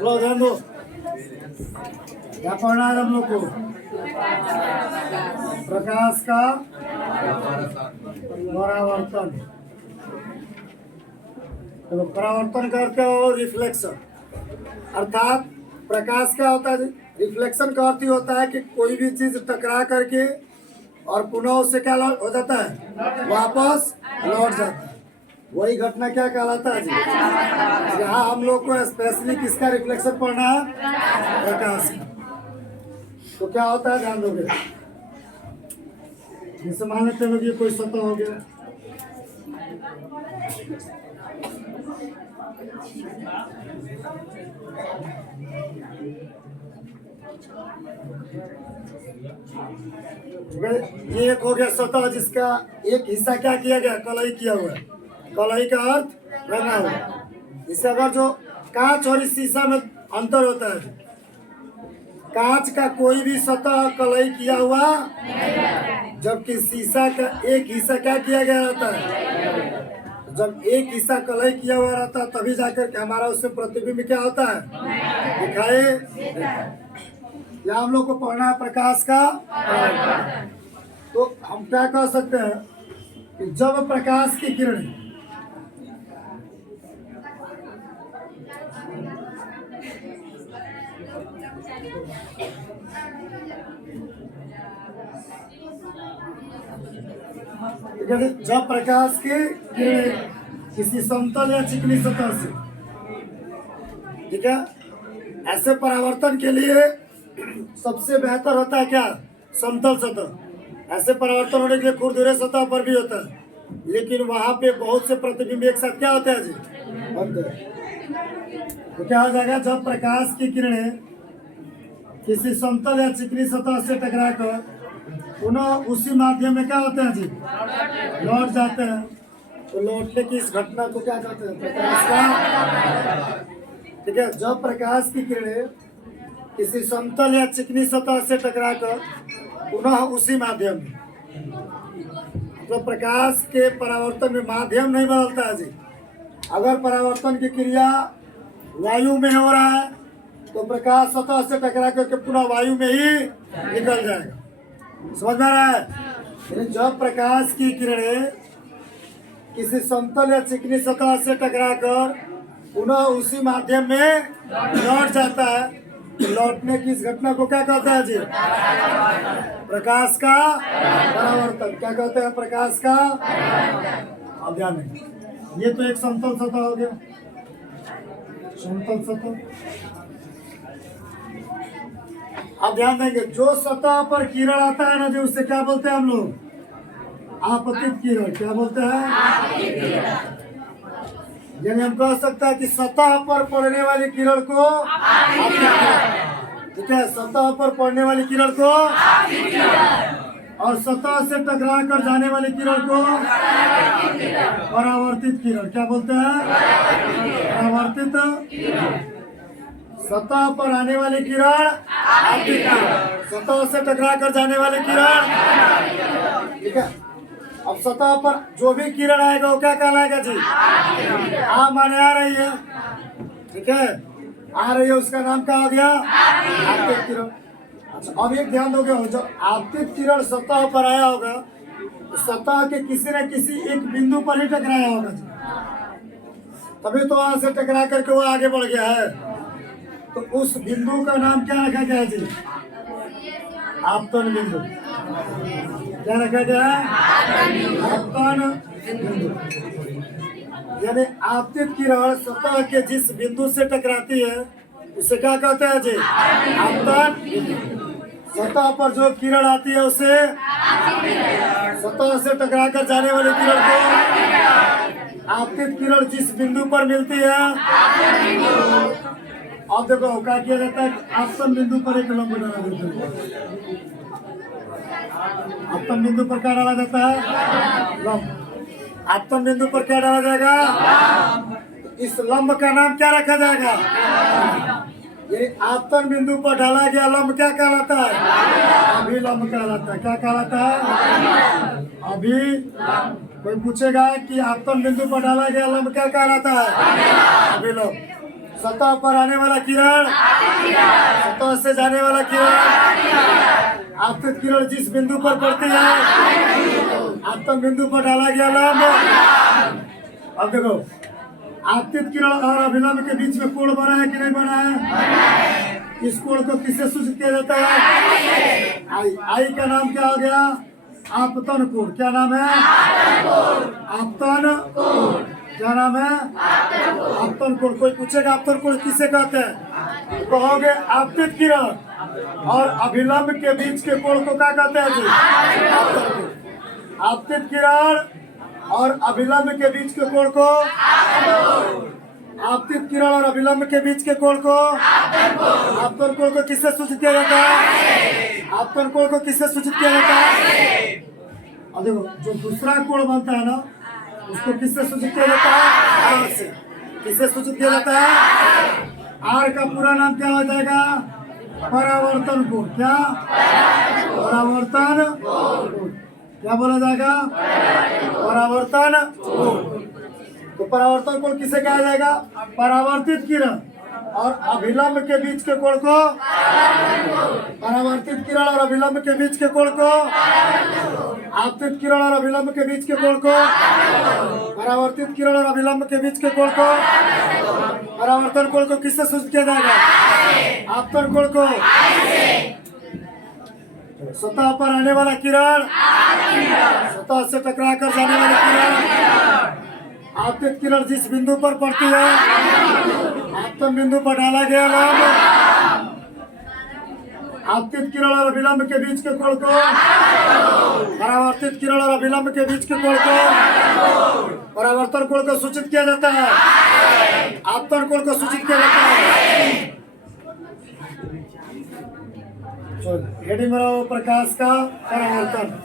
लो ध्यान दो, क्या पढ़ना है हम लोग को? प्रकाश का परावर्तन। तो परावर्तन करते हो रिफ्लेक्शन, अर्थात प्रकाश क्या होता है? रिफ्लेक्शन का अर्थ ही होता है कि कोई भी चीज टकरा करके और पुनः उससे क्या हो जाता है, वापस लौट जाता है। वही घटना क्या कहलाता है जी? यहाँ हम लोग को स्पेशली किसका रिफ्लेक्शन पढ़ना है? प्रकाश का। तो क्या होता है ध्यान दोगे, जैसे मान लेते हैं ये कोई सतह हो गया, ये एक हो गया सतह जिसका एक हिस्सा क्या किया गया, कलई किया हुआ है। कलई का अर्थ रंगा हुआ। इससे अगर जो कांच और इस शीशा में अंतर होता है, कांच का कोई भी सतह कलई किया हुआ, जबकि शीशा का एक हिस्सा क्या किया गया रहता है। जब एक हिस्सा कलई किया हुआ रहता है तभी जाकर के हमारा उससे प्रतिबिंब क्या होता है, दिखाई। या हम लोग को पढ़ना है प्रकाश का। तो हम क्या कह सकते हैं कि जब प्रकाश की किरण जब प्रकाश की किरण किसी समतल या चिकनी सतह से, ठीक है, ऐसे परावर्तन के लिए सबसे बेहतर होता है क्या, समतल सतह। ऐसे परावर्तन होने के लिए खुरदुरे सतह पर भी होता है, लेकिन वहां पे बहुत से प्रतिबिंब एक साथ क्या होते हैं जी, बनते हैं। तो क्या हो जाएगा, जब प्रकाश की किरणें किसी समतल या चिकनी सतह से टकराकर पुनः उसी माध्यम में क्या होते हैं जी, लौट जाते हैं। तो लौटने की इस घटना को क्या कहते हैं, प्रकाश का। ठीक है, जब प्रकाश की किरणें किसी समतल या चिकनी सतह से टकराकर पुनः उसी माध्यम में, तो प्रकाश के परावर्तन में माध्यम नहीं बदलता है जी। अगर परावर्तन की क्रिया वायु में हो रहा है तो प्रकाश सतह से टकरा करके पुनः वायु में ही निकल जाएगा। समझ में आ रहा है? जब प्रकाश की किरणें किसी समतल या चिकनी सतह से टकराकर पुनः उसी माध्यम में लौट जाता है, तो लौटने की इस घटना को क्या कहते हैं जी, प्रकाश का परावर्तन। क्या कहते हैं, प्रकाश का। अब ध्यान दें, ये तो एक समतल सतह हो गया, समतल सतह। अब ध्यान देंगे, जो सतह पर किरण आता है ना जी, उससे क्या बोलते हैं हम लोग, आपतित किरण। क्या बोलते हैं, यानी हम कह सकते हैं कि सतह पर पड़ने वाली किरण को, ठीक है, सतह पर पड़ने वाली किरण को, और सतह से टकरा कर जाने वाली किरण को परावर्तित किरण। क्या बोलते हैं, परावर्तित। सतह पर आने वाली किरण आपतित किरण, सतह से टकरा कर जाने वाली किरण, ठीक है। अब सतह पर जो भी किरण आएगा वो क्या कहलाएगा जी, माने आ रही है, ठीक है, आ रही है, उसका नाम क्या हो गया, आपतित किरण। अच्छा, अब एक ध्यान दोगे, जब आपतित किरण सतह पर आया होगा तो सतह के किसी न किसी एक बिंदु पर ही टकराया होगा जी, तभी तो वहां से टकरा करके वो आगे बढ़ गया है। तो उस बिंदु का नाम क्या रखा गया जी, आपतन बिंदु। क्या रखा गया है, आपतन बिंदु। यानी आपतित किरण सतह के जिस बिंदु से टकराती है उसे क्या कहते हैं जी, आपतन बिंदु। सतह पर जो किरण आती है उसे, सतह से टकरा कर जाने वाली किरण को आपतित किरण जिस बिंदु पर मिलती है, अब देखो क्या किया जाता है, आपतन बिंदु पर एक लंब डाला जाता है। आपतन बिंदु पर क्या डाला जाता है, लंब। आपतन बिंदु पर क्या डाला जाएगा, इस लंब का नाम क्या रखा जाएगा, ये आपतन बिंदु पर डाला गया लंब क्या कहलाता है, अभिलंब कहलाता है। क्या कहलाता है, अभी। कोई पूछेगा कि आपतन बिंदु पर डाला गया लंब क्या कहलाता है, अभिलंब। सतह पर आने वाला किरण, सतह से जाने वाला किरण, आपतित किरण जिस बिंदु पर पड़ती है आपतन बिंदु पर डाला गया लंब। अब देखो आपतित किरण और अभिलंब के बीच में कोण बना है कि नहीं बना है? इस कोण को किससे सूचित किया जाता है? आई। आई का नाम क्या हो गया? आपतन कोण। क्या नाम है? आपतन कोण। क्या नाम है? आपतन कोण। कोई पूछेगा आपतन कोण किसे कहते हैं? कहोगे आपतित किरण और अभिलंब के बीच के कोण को क्या कहते हैं जी? आपतन कोण। आपतित किरण और अभिलंब के बीच के कोण को, आपतित किरण और अभिलंब के बीच के कोण को आपतन कोण को किससे सूचित किया जाता है? आपतन कोण को किससे सूचित किया जाता है? और देखो जो दूसरा कोण बनता है ना उसको किससे सूचित किया जाता है? आर से। किससे सूचित किया जाता है? आर का पूरा नाम क्या हो जाएगा? परावर्तन कोण। क्या? परावर्तन कोण। क्या बोला जाएगा? परावर्तन कोण। तो परावर्तन कोण किसे कहा जाएगा? परावर्तित किरण और अभिलंब के बीच के कोण को, परावर्तित किरण और अभिलंब के बीच के कोण को, आपतित किरण और अभिलंब के बीच के कोण को, परावर्तित किरण और अभिलंब के बीच के कोण को, परावर्तन कोण को किससे सूचित किया जाएगा? आपतन कोण को। सतह पर आने वाला किरण, सतह से टकरा कर जाने वाली किरण, आपतित किरण जिस बिंदु पर पड़ती है आपतन बिंदु पर डाला गया लंब। आपतित किरण और अभिलंब के बीच के कोण को, परावर्तित किरण और अभिलंब के बीच के कोण को, परावर्तन कोण को सूचित किया जाता है। आपतन कोण को सूचित किया जाता है। हेडिंग बनाओ प्रकाश का परावर्तन।